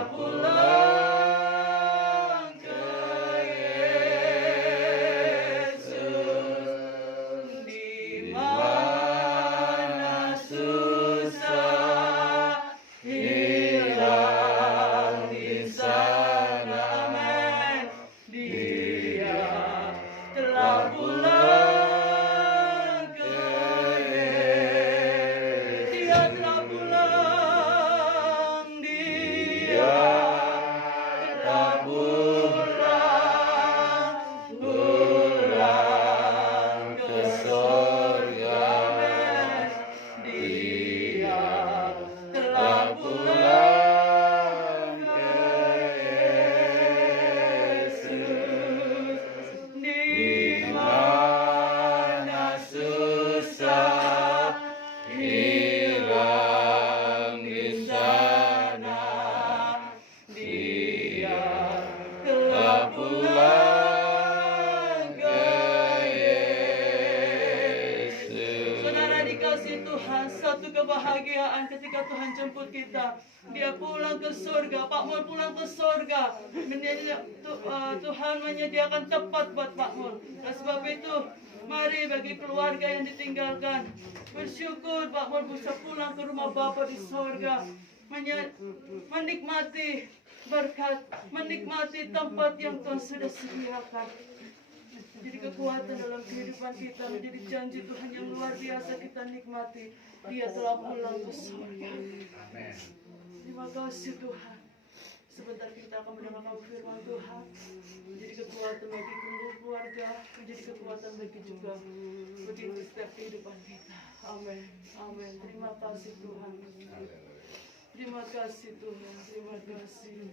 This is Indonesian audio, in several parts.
telah pulang ke Yesus, di mana susah hilang di sana. Amin. Dia telah pulang ke Yesus. Dia telah pulang. Dia telah pulang ke surga. Dia telah pulang ke Yesus, di mana susah hilang di sana. Dia telah pulang ke Yesus. Saudara dikasih Tuhan, satu kebahagiaan ketika Tuhan jemput kita. Dia pulang ke surga. Pak Mul pulang ke surga. Tuhan menyediakan tempat buat Pak Mul. Oleh sebab itu, mari bagi keluarga yang ditinggalkan, bersyukur Pak Mul bisa pulang ke rumah Bapa di surga, menikmati berkat, menikmati tempat yang Tuhan sudah sediakan. Menjadi kekuatan dalam kehidupan kita, menjadi janji Tuhan yang luar biasa kita nikmati. Dia telah pulang ke surga. Terima kasih Tuhan. Sebentar kita akan mendengarkan firman Tuhan, menjadi kekuatan bagi keluarga, menjadi kekuatan bagi juga begitu setiap kehidupan kita. Amin. Amin. Terima kasih Tuhan. Terima kasih Tuhan. Terima kasih.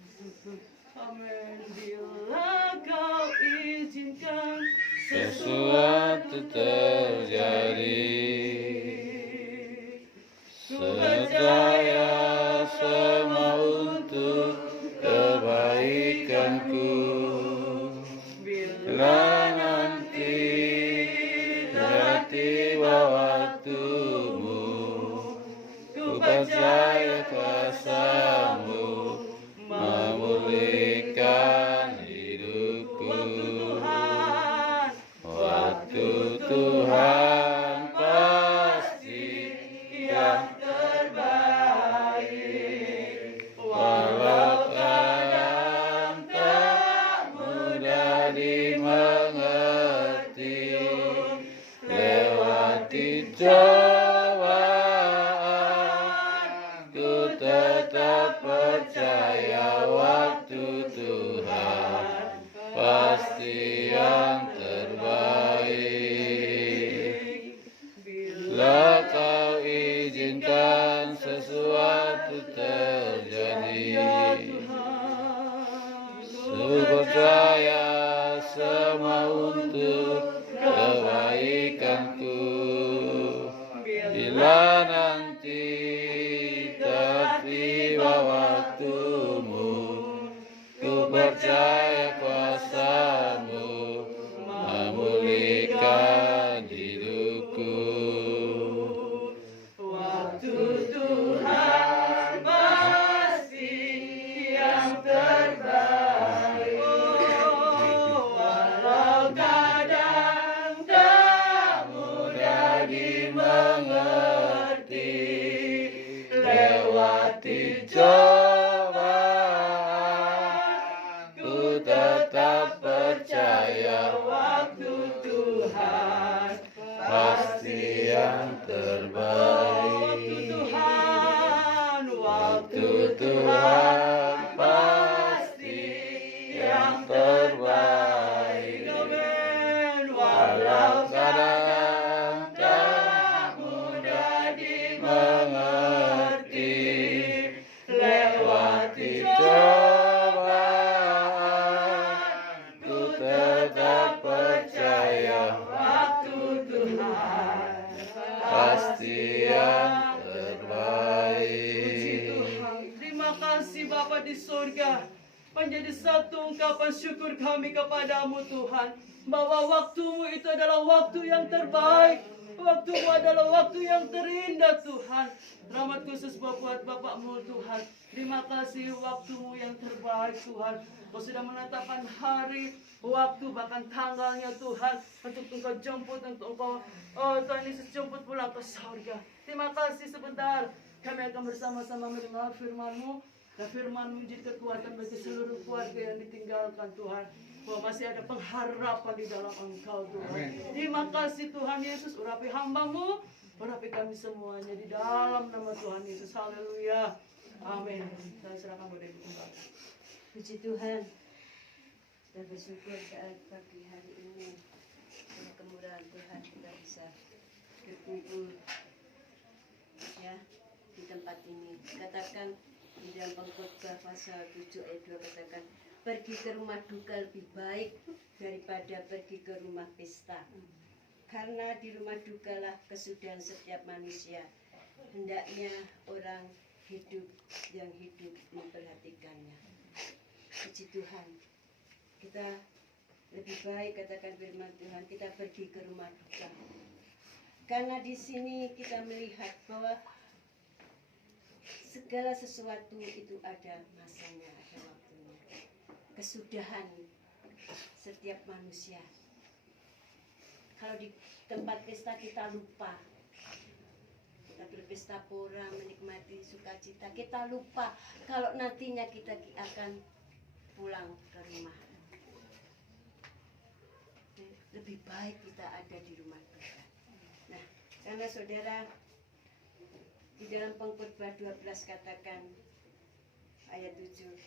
Amin. Bila kau izinkan sesuatu terjadi, ku percaya semua untuk kebaikanku. Bila nanti telah tiba waktumu, ku percaya kuasa-Mu memulihkan hidupku. Waktu Tuhan pasti yang terbaik. Walau kadang tak mudah dimengerti, lewati cobaan, ku tetap percaya waktu Tuhan pasti yang terbaik. Bila kau izinkan sesuatu terjadi, ku percaya semua untuk kebaikanku. Bila nanti tiba waktumu, ku percaya kuasa-Mu memulihkan hidupku. waktu Tuhan pasti yang terbaik. Walau kadang tak mudah dimengerti, lewati cobaan, ku tetap percaya waktu Tuhan pasti yang terbaik. Waktu Tuhan pasti yang terbaik. Amin. Walau kadang tak mudah dimengerti, lewati cobaan, ku tetap percaya waktu Tuhan pasti yang terbaik. Puji Tuhan. Terima kasih Bapa di surga. Menjadi satu ungkapan syukur kami kepadamu Tuhan, bahwa waktumu itu adalah waktu yang terbaik. Waktumu adalah waktu yang terindah Tuhan. Rahmat khusus buat Bapakmu Tuhan. Terima kasih waktumu yang terbaik Tuhan. Kau sudah menetapkan hari, waktu, bahkan tanggalnya Tuhan. Untuk Engkau jemput, untuk Engkau Tuhan Yesus jemput pulang ke surga. Terima kasih sebentar. Kami akan bersama-sama mendengar firman-Mu. Dan firman menjadi kekuatan bagi seluruh keluarga yang ditinggalkan Tuhan. Bahwa masih ada pengharapan di dalam Engkau Tuhan. Terima kasih Tuhan Yesus. Urapi hamba-Mu, urapi kami semuanya di dalam nama Tuhan Yesus. Haleluya. Amin. Saya serahkan kepada Ibu Gembala. Puji Tuhan. Kita bersyukur saat pagi hari ini. Dengan kemurahan Tuhan kita bisa berkumpul ya di tempat ini. Katakan di dalam Pengkhotbah pasal 7 ayat 2 katakan, pergi ke rumah duka lebih baik daripada pergi ke rumah pesta. Karena di rumah dukalah kesudahan setiap manusia. Hendaknya orang hidup yang hidup memperhatikannya. Puji Tuhan. Kita lebih baik, katakan firman Tuhan, kita pergi ke rumah duka. Karena di sini kita melihat bahwa segala sesuatu itu ada masanya, ada waktunya. Kesudahan setiap manusia. Kalau di tempat pesta kita lupa. Kita berpesta pora, menikmati sukacita. Kita lupa kalau nantinya kita akan pulang ke rumah. Lebih baik kita ada di rumah duka. Nah, karena saudara di dalam Pengkhotbah 12 katakan ayat 7,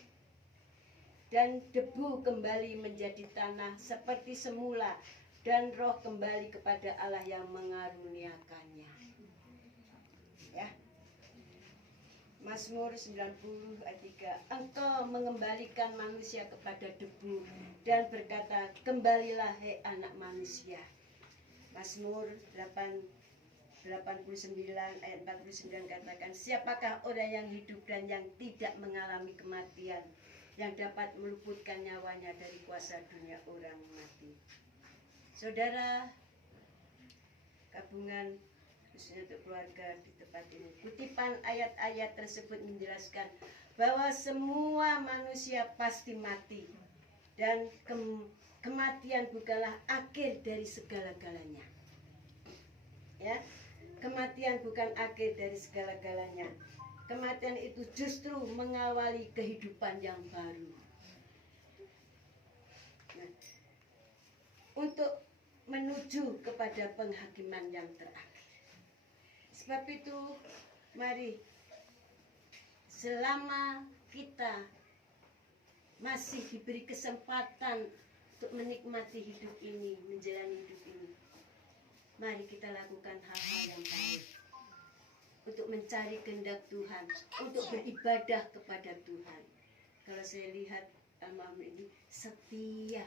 dan debu kembali menjadi tanah seperti semula, dan roh kembali kepada Allah yang mengaruniakannya. Ya. Mazmur 90 ayat 3, engkau mengembalikan manusia kepada debu dan berkata, kembalilah hai anak manusia. Mazmur 89 ayat 49 katakan, siapakah orang yang hidup dan yang tidak mengalami kematian, yang dapat meluputkan nyawanya dari kuasa dunia orang mati. Saudara, gabungan khususnya untuk keluarga di tempat ini, kutipan ayat-ayat tersebut menjelaskan bahwa semua manusia pasti mati dan kematian bukanlah akhir dari segala-galanya. Ya, kematian bukan akhir dari segala-galanya. Kematian itu justru mengawali kehidupan yang baru. Nah, untuk menuju kepada penghakiman yang terakhir. Sebab itu, mari selama kita masih diberi kesempatan untuk menikmati hidup ini, menjalani hidup ini, mari kita lakukan hal-hal yang baik untuk mencari kehendak Tuhan, untuk beribadah kepada Tuhan. Kalau saya lihat almarhum ini setia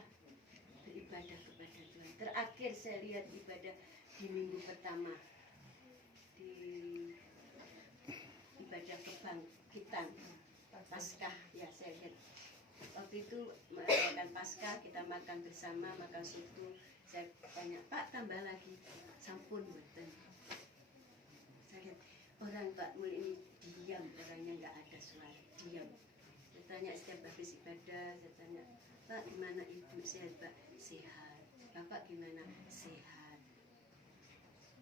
beribadah kepada Tuhan. Terakhir saya lihat ibadah di minggu pertama di ibadah kebangkitan Paskah, ya saya lihat. Waktu itu merayakan Paskah, kita makan bersama, makan soto. Saya tanya, Pak tambah lagi, sampun buatan. Saya lihat orang Pak Mul ini diam, orangnya nggak ada suara, diam. Saya tanya setiap habis ibadah, saya tanya, Pak gimana ibu? Sehat Pak? Sehat. Bapak gimana? Sehat.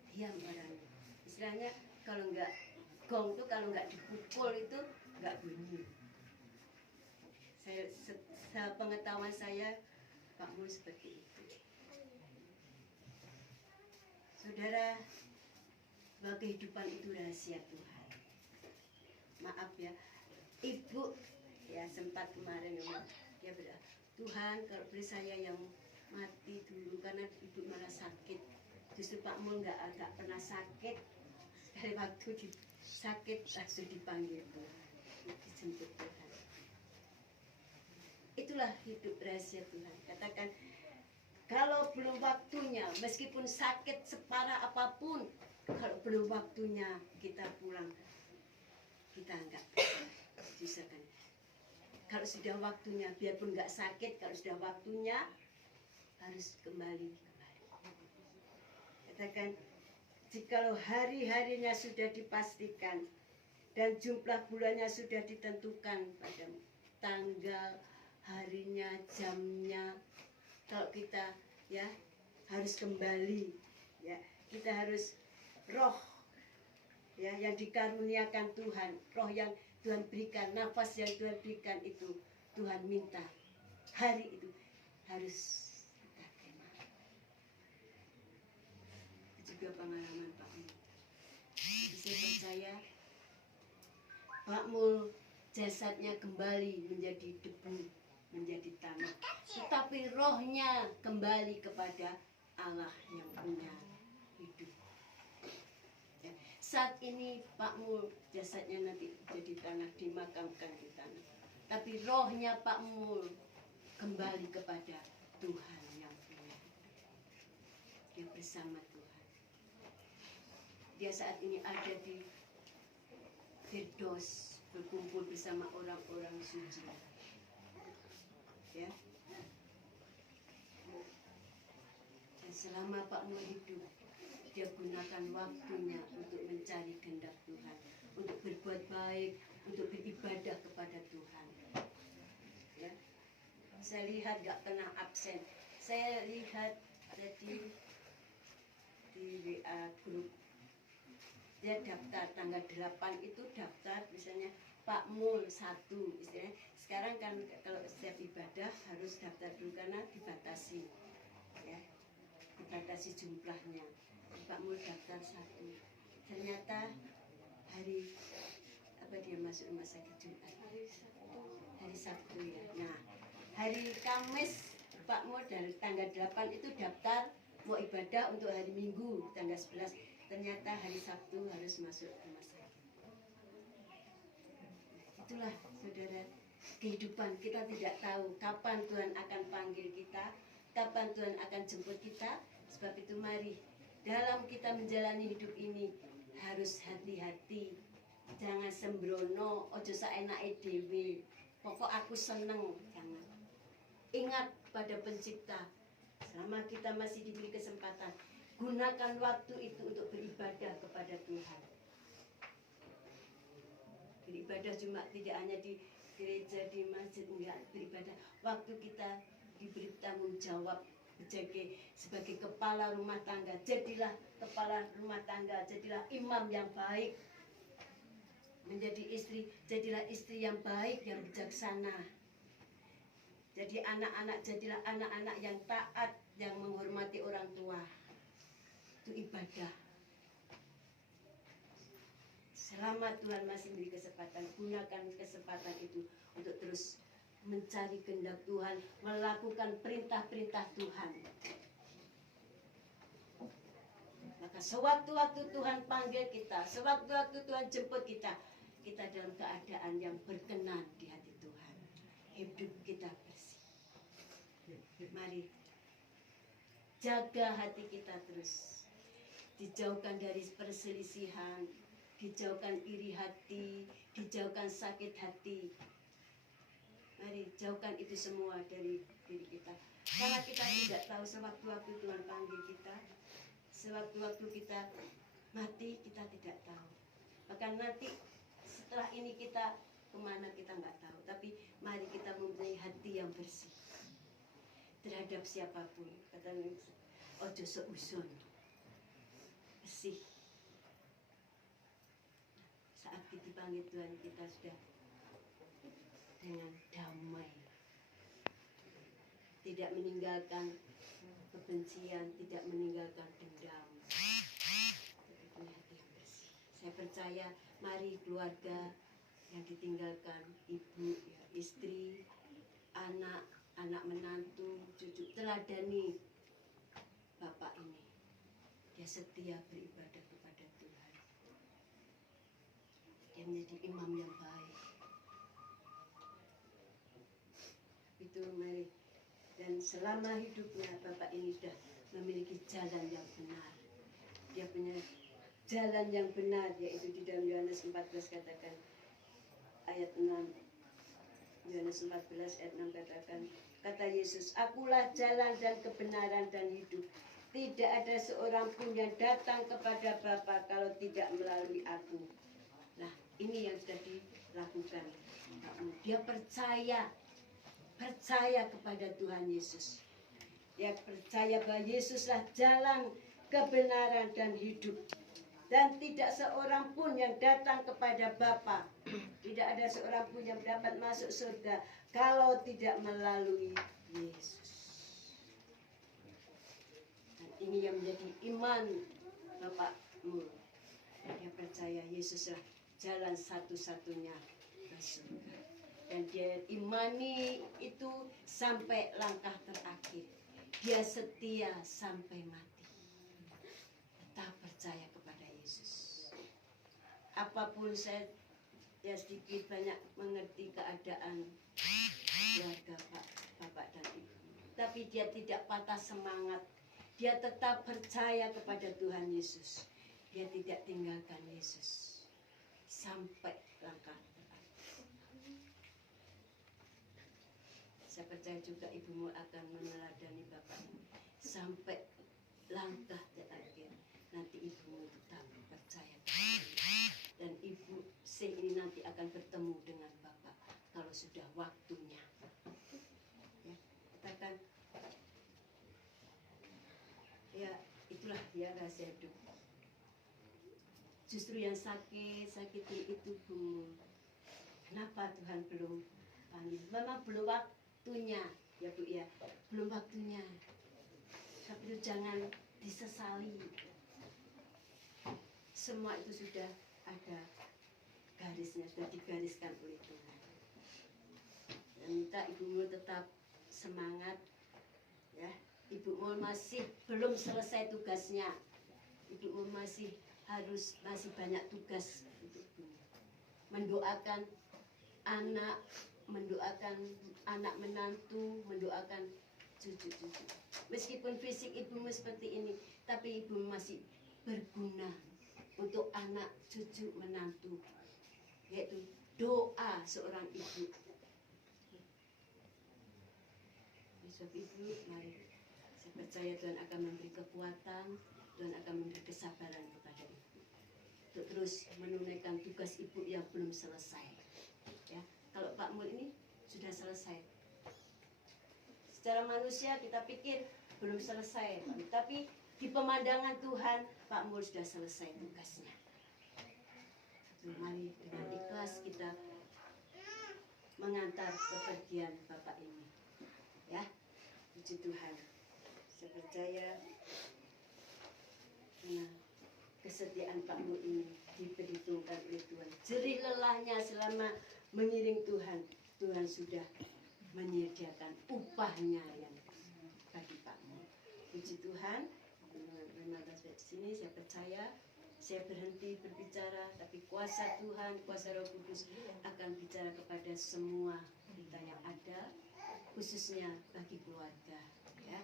Diam orangnya. Istilahnya kalau nggak gong tuh, kalau nggak dipukul itu nggak bunyi. Saya pengetahuan saya Pak Mul seperti itu. Saudara, bahwa kehidupan itu rahasia Tuhan. Maaf ya, ibu ya sempat kemarin dia berkata, Tuhan kalau boleh saya yang mati dulu karena ibu malah sakit. Justru Pak Mul nggak pernah sakit. Sekali waktu sakit langsung dipanggil Tuhan, dijemput Tuhan. Itulah hidup rahasia Tuhan. Katakan, kalau belum waktunya, meskipun sakit separah apapun, kalau belum waktunya kita pulang, kita enggak bisa kan. Kalau sudah waktunya, biarpun enggak sakit, kalau sudah waktunya harus kembali. Katakan, jikalau hari-harinya sudah dipastikan dan jumlah bulannya sudah ditentukan pada tanggal, harinya, jamnya, kalau kita ya harus kembali, ya kita harus roh ya yang dikaruniakan Tuhan, roh yang Tuhan berikan, nafas yang Tuhan berikan itu Tuhan minta hari itu harus kita terima. Itu juga pengalaman Pak Mul. Saya percaya Pak Mul jasadnya kembali menjadi debu, menjadi tanah, tetapi rohnya kembali kepada Allah yang punya hidup. Ya, saat ini Pak Mul jasadnya nanti jadi tanah, dimakamkan di tanah, tapi rohnya Pak Mul kembali kepada Tuhan yang punya hidup. Dia bersama Tuhan. Dia saat ini ada di Firdaus, berkumpul bersama orang-orang suci. Ya. Dan selama Pak Mul hidup, dia gunakan waktunya untuk mencari kehendak Tuhan, untuk berbuat baik, untuk beribadah kepada Tuhan. Ya. Saya lihat gak pernah absen. Saya lihat tadi di WA grup, dia daftar tanggal 8 itu daftar misalnya Pak Mul 1 istilahnya. Sekarang kan kalau setiap ibadah harus daftar dulu karena dibatasi, ya, dibatasi jumlahnya. Pak Mul daftar 1. Ternyata hari apa dia masuk rumah sakit Jumat? Hari Sabtu ya. Nah, hari Kamis Pak Mul dari tanggal 8 itu daftar mau ibadah untuk hari Minggu tanggal 11. Ternyata hari Sabtu harus masuk rumah sakit. Itulah saudara, kehidupan kita tidak tahu kapan Tuhan akan panggil kita, kapan Tuhan akan jemput kita. Sebab itu mari dalam kita menjalani hidup ini harus hati-hati. Jangan sembrono, ojo saenake dhewe. Pokok aku seneng, jangan. Ingat pada pencipta. Selama kita masih diberi kesempatan, gunakan waktu itu untuk beribadah kepada Tuhan. Beribadah cuma tidak hanya di gereja, di masjid, enggak, beribadah. Waktu kita diberi tanggung jawab sebagai kepala rumah tangga, jadilah kepala rumah tangga, jadilah imam yang baik. Menjadi istri, jadilah istri yang baik, yang bijaksana. Jadi anak-anak, jadilah anak-anak yang taat, yang menghormati orang tua. Itu ibadah. Selama Tuhan masih memberi kesempatan, gunakan kesempatan itu untuk terus mencari kehendak Tuhan, melakukan perintah-perintah Tuhan. Maka sewaktu-waktu Tuhan panggil kita, sewaktu-waktu Tuhan jemput kita, kita dalam keadaan yang berkenan di hati Tuhan. Hidup kita bersih. Mari jaga hati kita terus. Dijauhkan dari perselisihan, dijauhkan iri hati, dijauhkan sakit hati. Mari jauhkan itu semua dari diri kita. Karena kita tidak tahu sewaktu-waktu Tuhan panggil kita, sewaktu-waktu kita mati, kita tidak tahu. Bahkan nanti setelah ini kita kemana kita nggak tahu. Tapi mari kita mempunyai hati yang bersih terhadap siapapun. Kata ojo seusun, bersih. Saat dipanggil Tuhan kita sudah dengan damai, tidak meninggalkan kebencian, tidak meninggalkan dendam. Tapi punya hati yang bersih. Saya percaya mari keluarga yang ditinggalkan, ibu, ya, istri, anak, anak menantu, cucu, teladani bapak ini. Dia setia beribadah kepada Tuhan. Dia menjadi imam yang baik. Itu mari. Dan selama hidupnya bapak ini sudah memiliki jalan yang benar. Dia punya jalan yang benar, yaitu di dalam Yohanes 14 katakan ayat 6. Yohanes 14 ayat 6 katakan, kata Yesus, akulah jalan dan kebenaran dan hidup. tidak ada seorang pun yang datang kepada Bapa kalau tidak melalui aku. Nah, ini yang sudah dilakukan. Dia percaya kepada Tuhan Yesus. Dia percaya bahwa Yesuslah jalan, kebenaran, dan hidup. Dan tidak seorang pun yang datang kepada Bapa. Tidak ada seorang pun yang dapat masuk surga kalau tidak melalui Yesus. Dan ini yang menjadi iman Bapakmu. Dia percaya Yesuslah jalan satu-satunya ke surga. Dan dia imani itu sampai langkah terakhir. Dia setia sampai mati. Tetap percaya kepada Yesus. Apapun saya ya sedikit banyak mengerti keadaan keluarga Bapak dan Ibu. Tapi dia tidak patah semangat. Dia tetap percaya kepada Tuhan Yesus. Dia tidak tinggalkan Yesus sampai langkah terakhir. Saya percaya juga ibumu akan meneladani bapakmu sampai langkah terakhir. Nanti ibumu tetap percaya. Dan ibu C ini nanti akan bertemu dengan bapak kalau sudah waktunya. Ya, katakan. Ya, itulah dia rahasia hidup. Justru yang sakiti itu Bu. Kenapa Tuhan belum panggil? Memang belum waktunya, ya Bu ya. Belum waktunya. Tapi itu jangan disesali. Semua itu sudah ada garisnya, sudah digariskan oleh Tuhan. Dan minta ibumu tetap semangat, ya. Ibumu masih belum selesai tugasnya. Ibumu masih banyak tugas untuk ibumu. Mendoakan anak menantu, mendoakan cucu-cucu. Meskipun fisik ibumu seperti ini, tapi ibumu masih berguna untuk anak, cucu, menantu. Yaitu doa seorang ibu. Sebab ibu, mari. Saya percaya Tuhan akan memberi kekuatan, Tuhan akan memberi kesabaran kepada ibu untuk terus menunaikan tugas ibu yang belum selesai. Ya, kalau Pak Mul ini sudah selesai. Secara manusia kita pikir belum selesai, tapi di pemandangan Tuhan Pak Mul sudah selesai tugasnya. Mari dengan ikhlas kita mengantar kepergian Bapak ini. Ya, puji Tuhan. Saya percaya kesetiaan Pak Mul ini diperhitungkan oleh Tuhan. Jerih lelahnya selama mengiring Tuhan, Tuhan sudah menyediakan upahnya yang bagi Pak Mul. Puji Tuhan. Terima kasih di sini. Saya percaya saya berhenti berbicara, tapi kuasa Tuhan, kuasa Roh Kudus akan bicara kepada semua kita yang ada, khususnya bagi keluarga. Ya,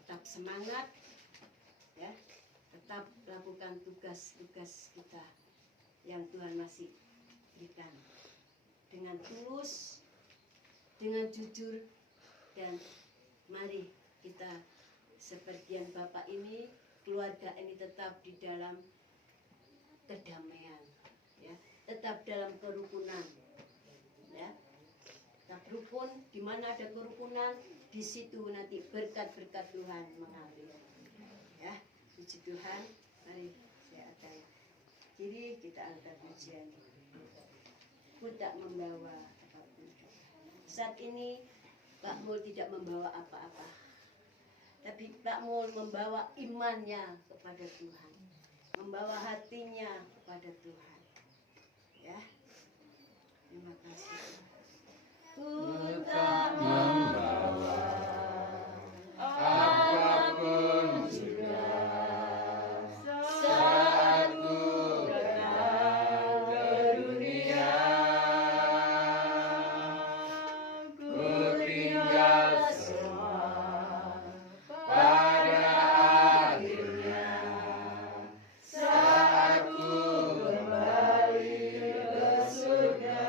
tetap semangat, ya. Tetap lakukan tugas-tugas kita yang Tuhan masih berikan dengan tulus, dengan jujur, dan mari kita sepertian Bapak ini, keluarga ini tetap di dalam kedamaian, ya, tetap dalam kerukunan, ya, tetap rukun. Di mana ada kerukunan, di situ nanti berkat-berkat Tuhan mengalir, ya. Puji Tuhan, mari saya akan kiri kita angkat pujian. Aku tak membawa apapun. Saat ini Pak Mul tidak membawa apa-apa, tapi Pak Mul membawa imannya kepada Tuhan, membawa hatinya kepada Tuhan. Ya, terima kasih. Ku tak membawa apapun juga. Saat ku datang ke dunia, ku tinggal semua pada akhirnya. Saat ku kembali ke surga,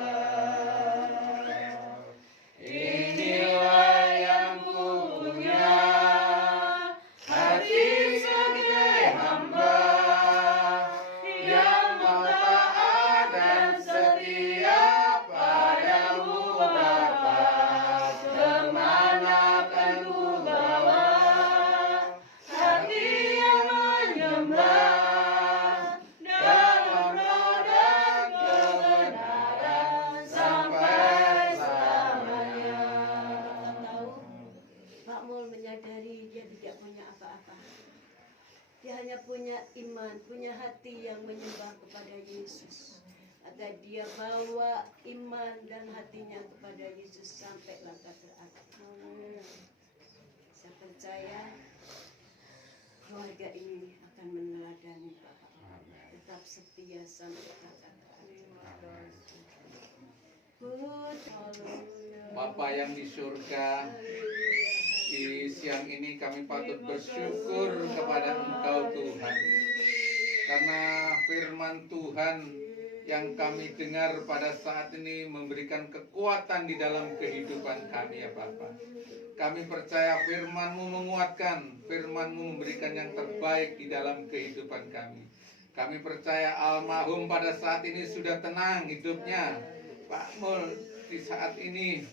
punya hati yang menyembah kepada Yesus. Agar dia bawa iman dan hatinya kepada Yesus sampai langkah terakhir. Saya percaya keluarga ini akan meneladani Bapak. Tetap setia sampai langkah terakhir. Bapa yang di surga, di siang ini kami patut bersyukur kepada Engkau Tuhan, karena firman Tuhan yang kami dengar pada saat ini memberikan kekuatan di dalam kehidupan kami ya Bapa. Kami percaya firman-Mu menguatkan, firman-Mu memberikan yang terbaik di dalam kehidupan kami. Kami percaya almarhum pada saat ini sudah tenang hidupnya. Pak Mul di saat ini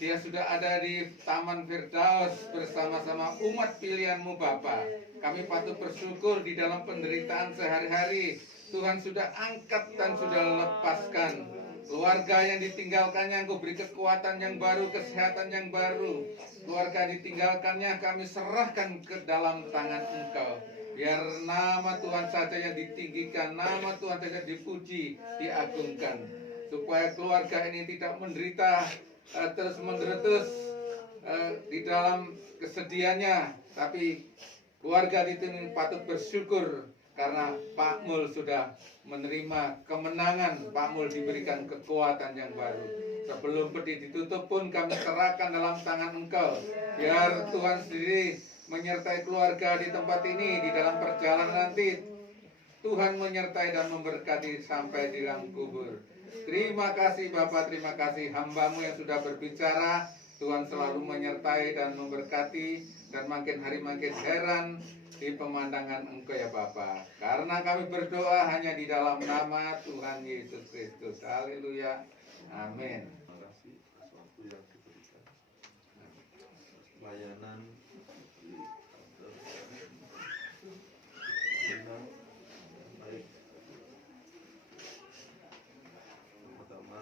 dia sudah ada di Taman Firdaus bersama-sama umat pilihan-Mu Bapa. Kami patut bersyukur di dalam penderitaan sehari-hari Tuhan sudah angkat dan sudah lepaskan. Keluarga yang ditinggalkannya Engkau beri kekuatan yang baru, kesehatan yang baru. Keluarga ditinggalkannya kami serahkan ke dalam tangan Engkau. Biar nama Tuhan saja yang ditinggikan, nama Tuhan saja dipuji, diagungkan. Supaya keluarga ini tidak menderita terus menerus di dalam kesedihannya, tapi keluarga itu patut bersyukur karena Pak Mul sudah menerima kemenangan. Pak Mul diberikan kekuatan yang baru. Sebelum peti ditutup pun kami serahkan dalam tangan Engkau. Biar Tuhan sendiri menyertai keluarga di tempat ini, di dalam perjalanan nanti. Tuhan menyertai dan memberkati sampai di dalam kubur. Terima kasih Bapak, terima kasih hamba-Mu yang sudah berbicara. Tuhan selalu menyertai dan memberkati, dan makin hari makin heran di pemandangan Engkau ya Bapa. Karena kami berdoa hanya di dalam nama Tuhan Yesus Kristus. Haleluya. Amin. Terima kasih atas waktu yang diberikan. Layanan di kantor baik. Pertama,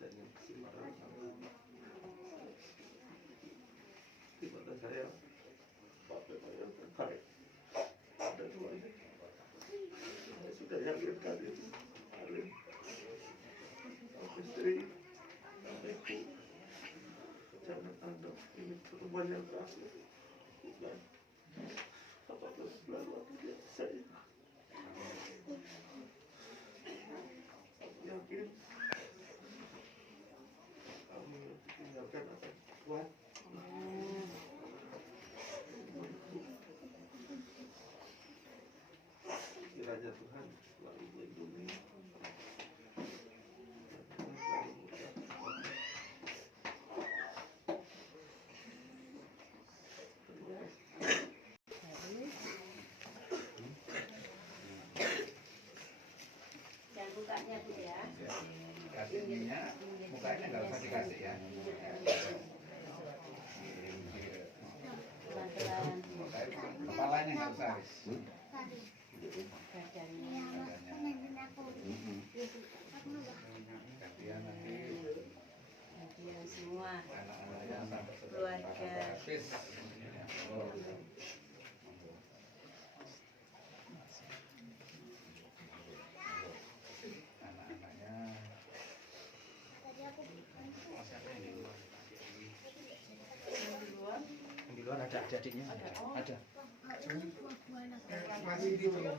saya ingin terima kasih kepada saya, Bapak yang terbaik dan keluarga. Saya sudah yakinkan itu. Amin. Istri, anakku, jangan anggap ini perempuan yang kasih. Bukan. Apakah selalu aku lihat saya. Aku yakin kamu ditinggalkan akan kuat. Kiranya Tuhan selalu melindungi. Dan bukanya Bu ya. Kasihnya, mukanya nggak usah dikasih ya. Pelan-pelan. Kepalanya nggak usah. Badannya. Kasihan nanti Bagian semua. anak-anaknya sampai Keluarga. habis. Oh. Anak-anaknya Yang di luar. Di luar ada adik-adiknya. Ada. masih di belum.